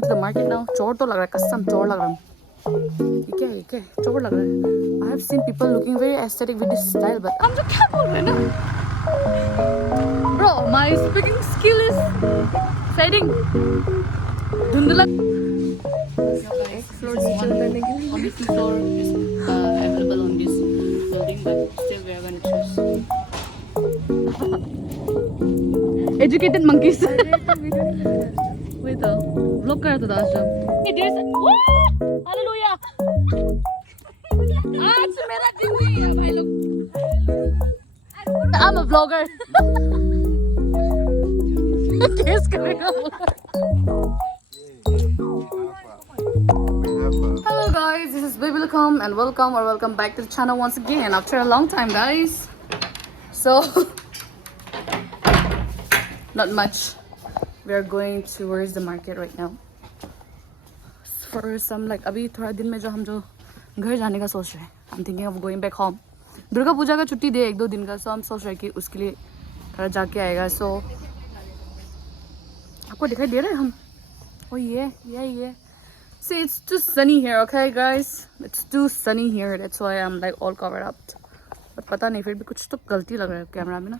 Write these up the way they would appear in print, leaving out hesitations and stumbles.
to the market now. चोर तो लग रहा है, कसम चोर लग रहा है. ये क्या चोर लग रहा है. I have seen people looking very aesthetic with this style, but हम जो क्या बोल रहे हैं ना? Bro, my speaking skill is fading. धुंधला. Only two floor is available on this building, but still we are going to choose. Educated monkeys. Wait, vlog कर रहा था आज जब. Hey, there's a. Hallelujah. आज मेरा दिन नहीं है भाई लोग. I'm a vlogger. केस करेगा. Hello guys, this is Babylicom and welcome back to the channel once again after a long time, guys. So not much. We are going towards the market right now for some like अभी थोड़ा दिन में जो हम जो घर जाने का सोच रहे हैं. I'm thinking of going back home. Durga पूजा का छुट्टी दे 1-2 दिन का, so हम सोच रहे हैं कि उसके लिए थोड़ा जाके आएगा. So आपको दिखाई दे रहा है हम? Oh yeah. See, it's too sunny here, okay guys? It's too sunny here. That's why I'm like all covered up. But पता नहीं फिर भी कुछ तो गलती लग रहा है कैमरा में ना.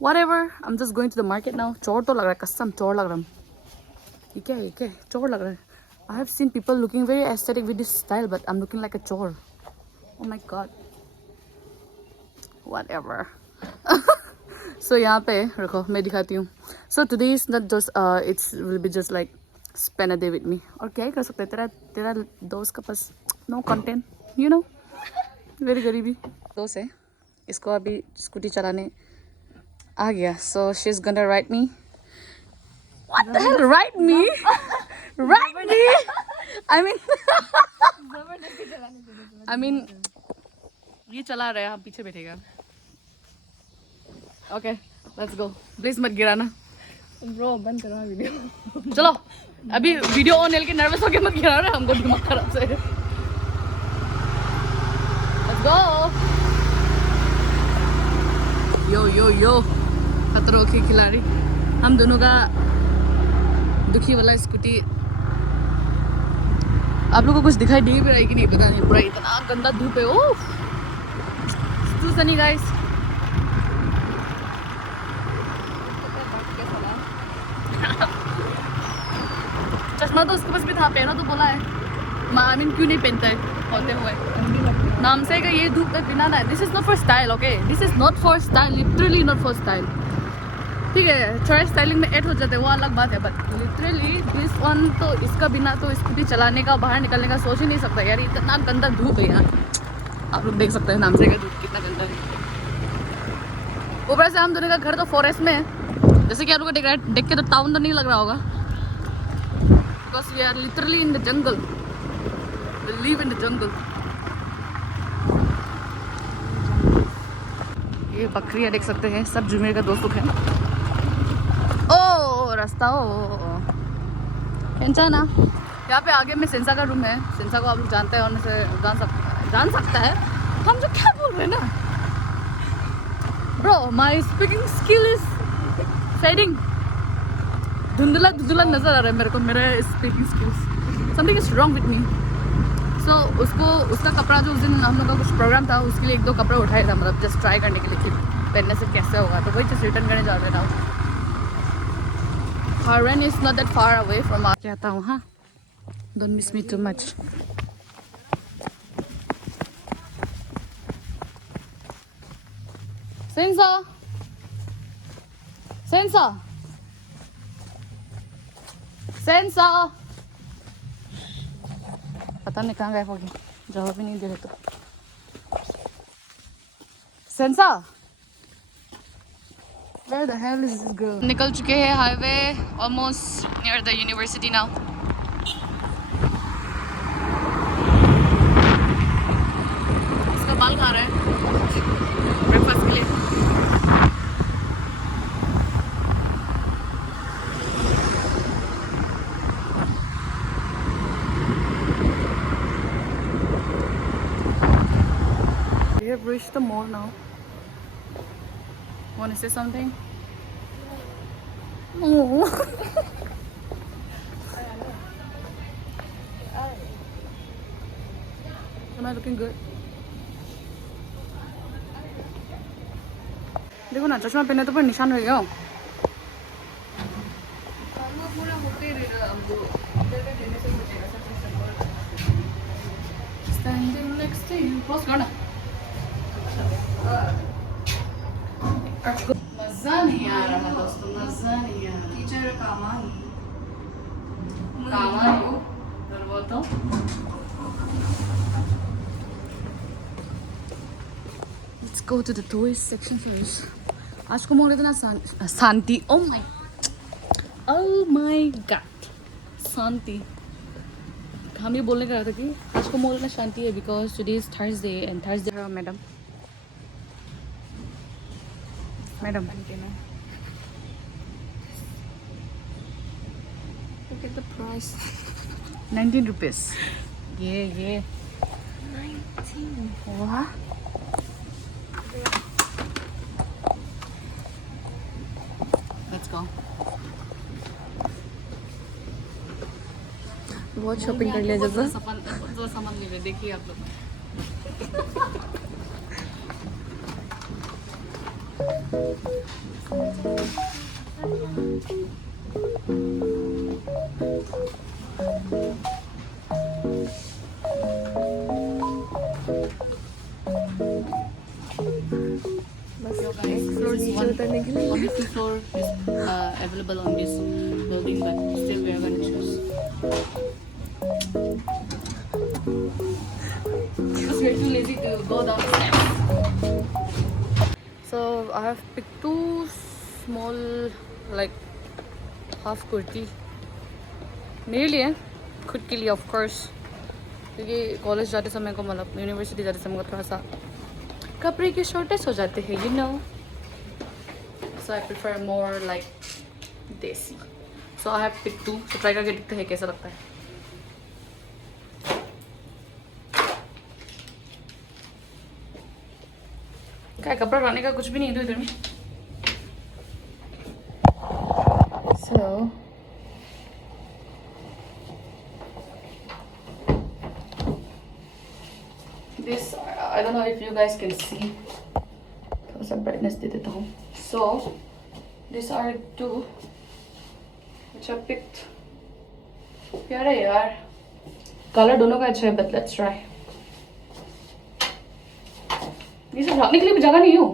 Whatever. I'm just going to the market now. चोर तो लग रहा है, कसम चोर लग रहा है. ये क्या चोर लग रहा है. I have seen people looking very aesthetic with this style, but I'm looking like a chore. Oh my god. Whatever. So यहाँ पे रखो मैं दिखाती हूँ. So today is not just it's will be just like spend a day with me. और क्या ही कर सकते हैं, तेरा दोस्त का पास no content, you know. Very गरीबी दोस्त है. इसको अभी स्कूटी चलाने आ गया. So she's gonna ride me. What the hell? Ride me? Ride me? I mean ये चला रहा है, हम पीछे बैठेगा. Okay, let's go. Please मत गिराना. ब्रो बंद करो वीडियो. चलो अभी वीडियो ऑन है लेकिन नर्वस होके मत गिरा रहे हमको दिमाग खराब से. Let's go. यो खतरों के खिलाड़ी. हम दोनों का दुखी वाला स्कूटी. आप लोगों को कुछ दिखाई दे भी रहा है कि नहीं पता नहीं. पूरा इतना गंदा धूप है. ओह टू सनी गाइस. चश्मा तो उसके पास भी था, पहना तो बोला है. मामिन क्यों नहीं पहनता है होते हुए. नाम से का ये धूप में बिना ना. This is not for style, okay. This is not for style, literally not for style. ठीक है थोड़ा स्टाइलिंग में ऐड हो जाते हैं वो अलग बात है, बट लिटरली दिस वन तो इसका बिना तो स्कूटी चलाने का बाहर निकलने का सोच ही नहीं सकता यार. इतना गंदा धूप है यहाँ. आप लोग देख सकते हैं नाम से का धूप कितना गंदा है. ऊपर से हम दोनों का घर तो फॉरेस्ट में है. जैसे कि आप लोग को देख के तो टाउन तो नहीं लग रहा होगा. Because we are literally in the jungle. We live in the jungle. ये बकरियाँ देख सकते हैं, सब जुमेर का दोस्त लोग हैं. ओ रास्ता ओ ना. यहाँ पे आगे में सेंसा का रूम है. सेंसा को आप लोग जानते हैं और जान सकता है. हम जो क्या बोल रहे हैं ना. Bro, my speaking skill is fading. धुंधला नजर आ रहा है मेरे को मेरा speaking skills. Something is wrong with me. So उसका कपड़ा जो उस दिन हम लोग का कुछ प्रोग्राम था उसके लिए 1-2 कपड़े उठाया था, मतलब जस्ट ट्राई करने के लिए कि पहनने से कैसे होगा. तो वही जस्ट रिटर्न करने जा रहे ना. Haren is not that far away from us. कहता हूँ हाँ. Don't miss me too much. सेंसा पता नहीं कहाँ गए होगी. जवाब भी नहीं दे रहे तो. सेंसा where the hell is this girl? निकल चुके हैं highway. Almost near the university now. इसका बाल खा रहा है ब्रेकफास्ट के लिए. We have reached the mall now. Want to say something? Oh. I looking good? देखो ना चश्मा पहने तो पर निशान रह गया Standing next to you. Pause करना मजा नहीं आ रहा दोस्तों मजा नहीं आ रहा टीचर कामानी और वो तो let's go to the tourist section first आज को मोड़ इतना शांति oh my god शांति हम ये बोलने का रहा था कि आज को मोड़ इतना शांति है because today is Thursday and Thursday madam Look at the price. 19 rupees ये 19. वाह let's go बहुत शॉपिंग कर लिया जब सामान ले रहे देखिए आप लोग बस फ्लोर नीचे उतरने के लिए only 2 floor is available on this building but still we are going to choose because we're too lazy to go down the steps so I have picked 2 small like half kurti मेरे लिए खुद के लिए of course क्योंकि कॉलेज जाते समय को मतलब यूनिवर्सिटी जाते समय को थोड़ा सा कपड़े के शॉर्टेज हो जाते हैं you know so I prefer more like desi so I have picked 2 so try करके देखते हैं कैसा लगता है क्या कपड़ा लाने का कुछ भी नहीं है इधर में so this I don't know if you guys can see थोड़ा सा brightness दे देता हूँ so these are 2 which I picked प्यारा यार कलर दोनों का अच्छा है but let's try ये सब रखने के लिए भी जगह नहीं हो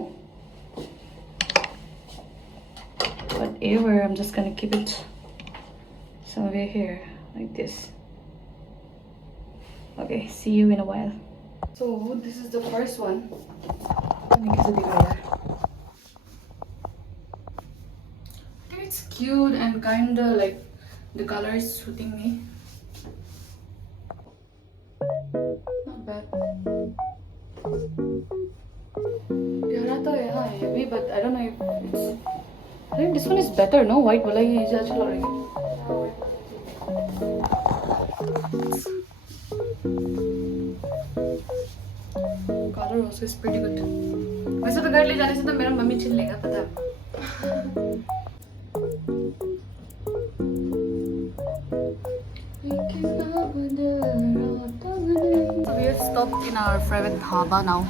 whatever I'm just gonna keep it somewhere here like this okay see you in a while so this is the first one it's cute and kinda like the color is suiting me not bad प्यारा तो है हाँ heavy but I don't know if it's I think this one is better no white वाला ये अच्छा लग रहा है color also is pretty good वैसे तो घर ले जाने से तो मेरा मम्मी छीन लेगा पता है So we have stopped in our favorite dhaba now.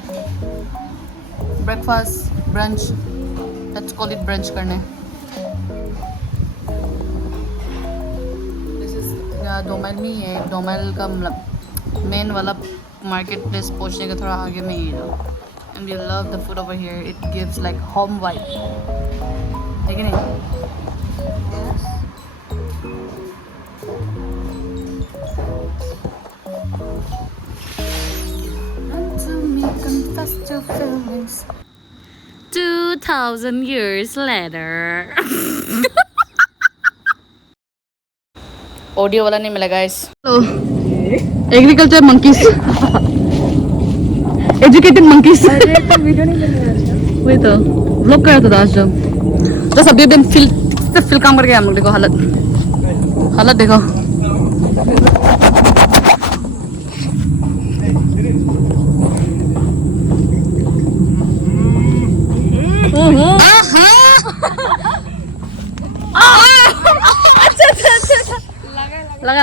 Breakfast, brunch. Let's call it brunch करने. This is 2 माइल में ही है 2 माइल का मतलब मेन वाला मार्केट प्लेस पहुंचने का थोड़ा आगे में ही है. And we love the food over here. It gives like home vibe. है कि नहीं? Confess your feelings 2000 years later audio वाला नहीं मिला guys hello agriculture monkeys educated monkeys video नहीं बनी वही तो व्लॉग कर रहा था आज जब बस अभी भी फील काम करके हम लोग देखो हालत देखो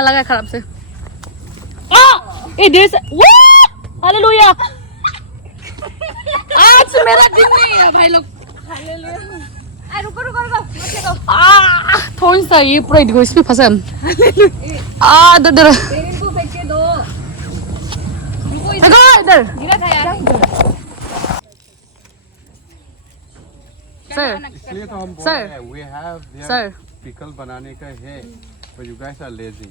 लगा खराब से ए देर से हालेलुया। आज मेरा दिन नहीं है भाई लोग। रुको रुको रुको मत देखो। थोड़ी सा ये पूरा देखो इसमें फंसे हम। इधर इधर पेरेंट को फेंक के दो। रुको देखो इधर। गिरा था यार। सर इसलिए तो हम बोल Sir. रहे हैं we have their Sir. pickle बनाने का है, but you guys are lazy.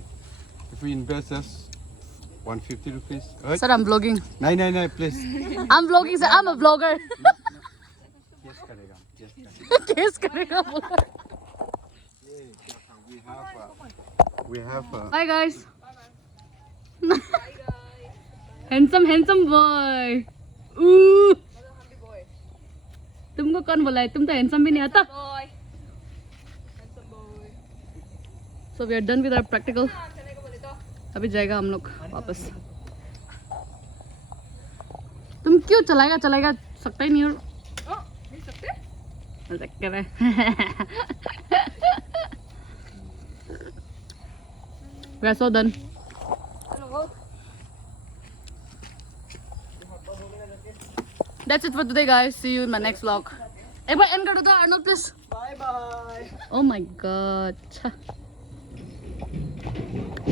If we invest us 150 rupees. Sir I'm vlogging. नहीं please. I'm vlogging sir. I'm a vlogger. Yes करेगा. Yes करेगा. केस करेगा बोला। We have Bye guys. handsome boy. तुमको कौन बोला है? तुम तो हैंडसम भी नहीं आता। So we are done with our practical. अभी जाएगा हम लोग वापस। तुम क्यों चलाएगा सकता ही नहीं हो। सकते हैं। We are so done. That's it for today guys. See you in my next vlog. एक बार end कर दो तो Arnold please. Bye bye. Oh my god.